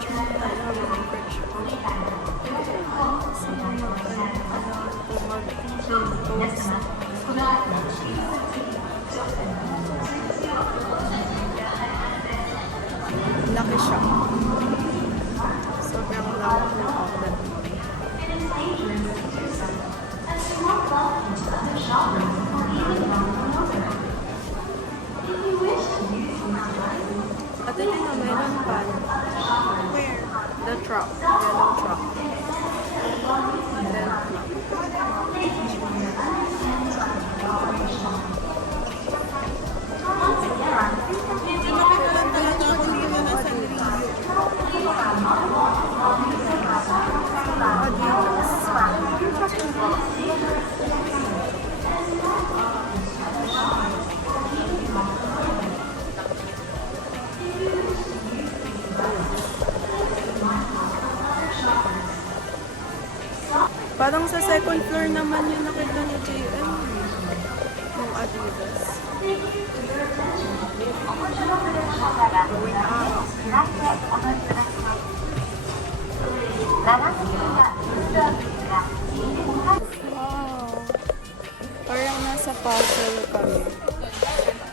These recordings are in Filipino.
picture tayo habang presyo. Sa mga mag-post. Laki siya. Sobrang lawak ng outlet. At ito na mayroon pa. Where? The truck. Yellow truck. Parang sa second floor naman yung nakita ni JM. Yung Adidas. Going up. Wow. Parang nasa puzzle kami.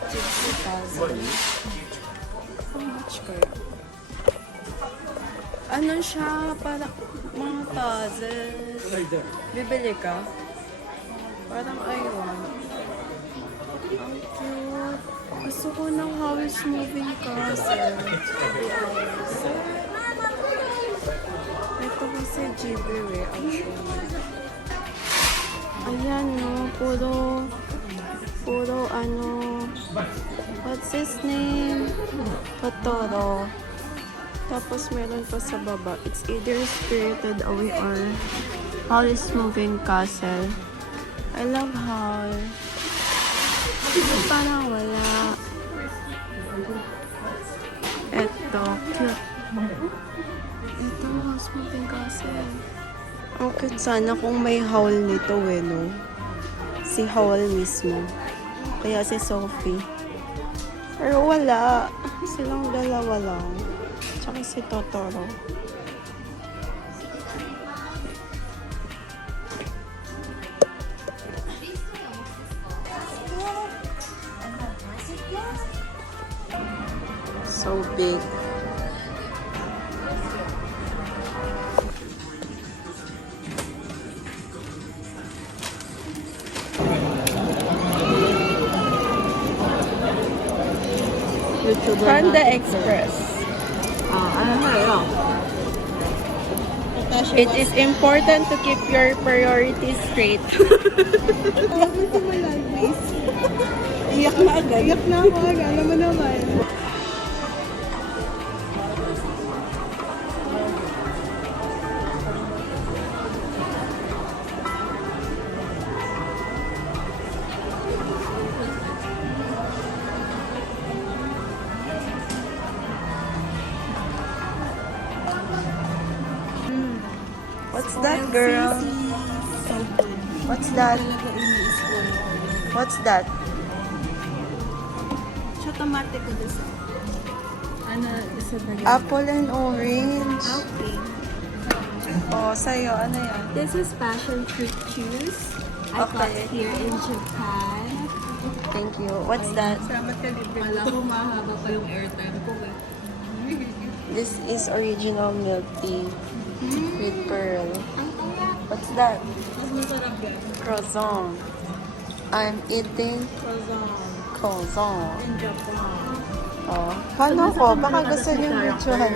Jigsaw puzzle. How much kaya? Ano siya? Parang mga puzzles. Bibili ka? Parang ayun. Ang cute. Gusto ko ng How It's Moving Castle. Ito kasi Ghibli actually. Ayan no, puro ano, what's his name? Totoro. Tapos meron pa sa baba. It's either Spirited Away or Howl's Moving Castle. I love Howl. Parang wala. Eto, cute. Ito, Howl's Moving Castle. Ang cute sana kung may Howl nito eh, no? Si Howl mismo. Kaya si Sophie. Pero wala. Silang dalawa lang. Tsaka si Totoro. So big. Panda Express. It is important to keep your priorities straight. Iyak na agad. Iyak na ako agad. Alam mo naman. What's that, girl? What's that? What's that? Chotomate ko dito. Ano, isa ba yun? Apple and orange. Okay. Oh, sa'yo, ano yan? This is passion fruit juice. I got it here in Japan. Thank you. What's that? Salamat ka libre. Wala ko mahaba pa yung airtime ko. This is original milk tea with pearl. What's that? Mas masarap yan. Croissant. I'm eating croissant. In Japan. Oh. Paano ko? Baka gusto niyo videohan.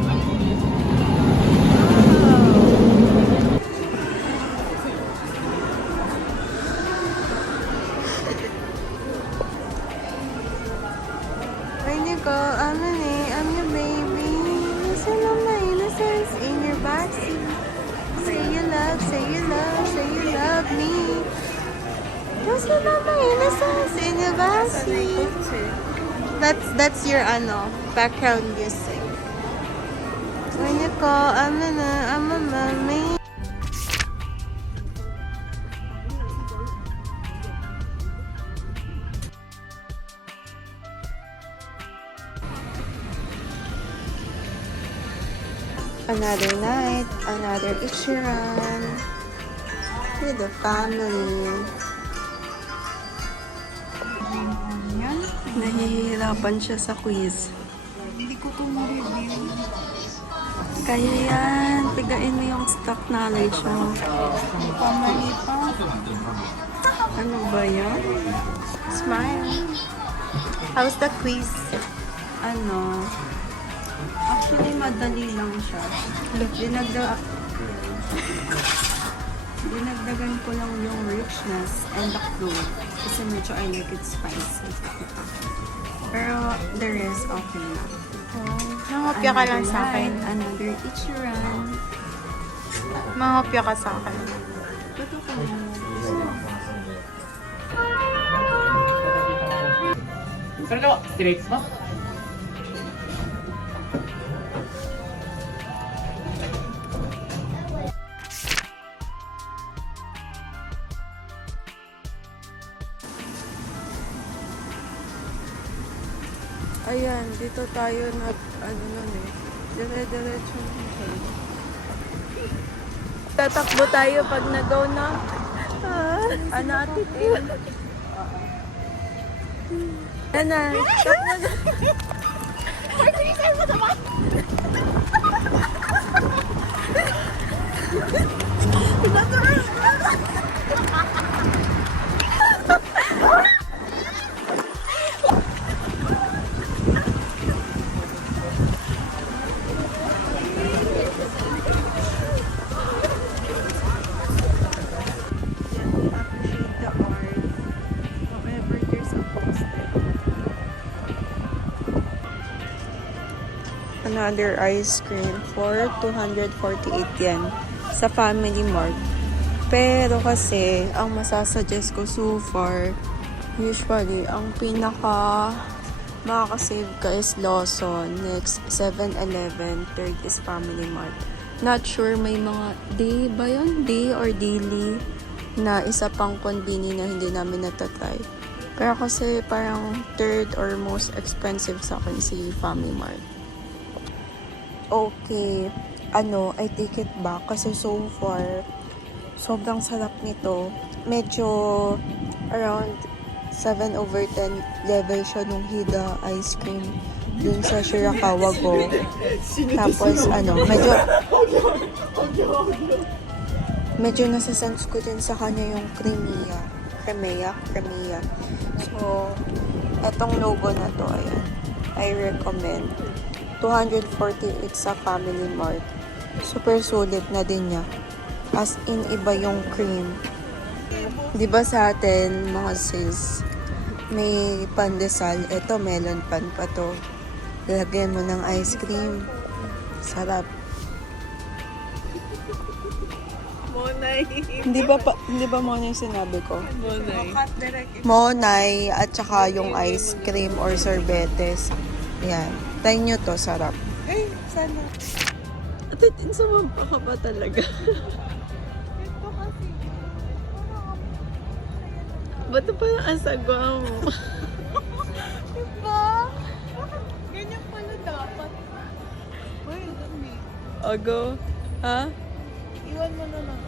Ay, Nico, I'm your baby. Listen to my innocence in your backseat. Say you love, say you love, say you love me. Listen to my innocence in your backseat. That's your background music. When you call, I'm a mommy. Another night, another Ichiran with the family. Yan. Nahihirapan siya sa quiz. Hindi ko ito ma-review. Kaya yan, pigain mo yung stock knowledge mo. Pamali pa. Ano ba yan? Smile. How's the quiz? Ano? Actually, madali lang siya. Dinagdagan ko lang yung richness and the clue. Kasi medyo I like it spicy. Pero the rest, okay na. Mangopya ka lang sa akin. Another Ichiran. Mangopya ka sa akin. Ba't ako mo? Ayan, dito tayo dire-diretso na siya. Tatakbo tayo pag nag-go na. Ano attitude? Ano? Takbo na. Appreciate the art. However, there's a poster. Another ice cream for 248 yen sa Family Mart. Pero kasi, ang masasuggest ko so far, usually, ang pinaka makakasave ka is Lawson, next 7-Eleven, third is Family Mart. Not sure, may mga day ba yun? Day or daily na isa pang conveni na hindi namin natatry. Pero kasi parang third or most expensive sa akin si Family Mart. Okay, I take it back kasi so far, sobrang sarap nito. Medyo around 7/10 level siya nung Hida ice cream dun sa Shirakawa Go. Tapos medyo nasa-sense ko din sa kanya yung cremea. So, etong logo na to, ayan, I recommend. 248 sa Family Mart. Super sulit na din niya. As in, iba yung cream. Di ba sa atin, mga sis, may pandesal. Ito, melon pan pa to. Lagyan mo ng ice cream. Sarap. Monay. Hindi ba Monay yung sinabi ko? Monay. Monay at saka yung ice cream or sorbetes. Yan. Try nyo to, sarap. Eh, sana. Atitin sa mapa ka ba talaga? Ito kasi. Ba't pa yung asagwa mo? Diba? Ganyan pala dapat. Uy, dami. Ogo? Ha? Iwan mo na lang.